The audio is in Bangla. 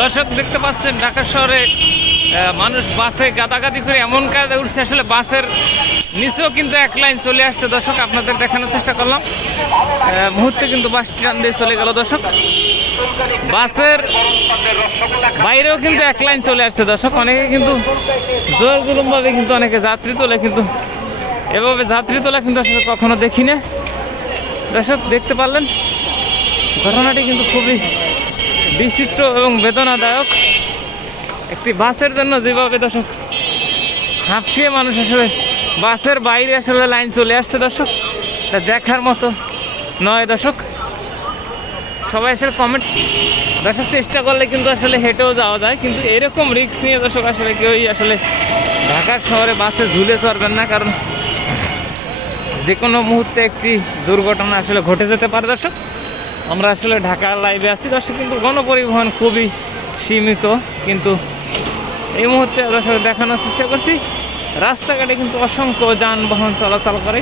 দর্শক দেখতে পাচ্ছেন, ঢাকা শহরে মানুষ বাসে গাদাগাদি করে এমন কাজে উঠছে, আসলে বাসের নিচেও কিন্তু এক লাইন চলে আসছে। দর্শক, আপনাদের দেখানোর চেষ্টা করলাম। মুহূর্তে কিন্তু বাস ট্রান দিয়ে চলে গেল দর্শক। বাসের বাইরেও কিন্তু এক লাইন চলে আসছে দর্শক। অনেকে কিন্তু জোর জুলুমভাবে কিন্তু অনেকে যাত্রী তোলে কিন্তু। এভাবে যাত্রী তোলা কিন্তু আসলে কখনো দেখি না দর্শক, দেখতে পারলেন, ঘটনাটি কিন্তু খুবই বিচিত্র এবং বেদনাদায়ক একটি বাসের জন্য যেভাবে দর্শক হাঁপসিয়ে মানুষ আসলে বাসের বাইরে আসলে লাইন চলে আসছে দর্শক, তা দেখার মতো নয় দর্শক। সবাই আসলে কমেন্ট দর্শক চেষ্টা করলে কিন্তু আসলে হেঁটেও যাওয়া যায়, কিন্তু এরকম রিস্ক নিয়ে দর্শক আসলে কেউই আসলে ঢাকার শহরে বাসে ঝুলে চড়বেন না, কারণ যে কোনো মুহূর্তে একটি দুর্ঘটনা আসলে ঘটে যেতে পারে দর্শক। আমরা আসলে ঢাকার লাইভে আছি। দর্শক, কিন্তু গণপরিবহন খুবই সীমিত, কিন্তু এই মুহূর্তে দর্শক দেখানোর চেষ্টা করছি। রাস্তাঘাটে কিন্তু অসংখ্য যানবাহন চলাচল করে।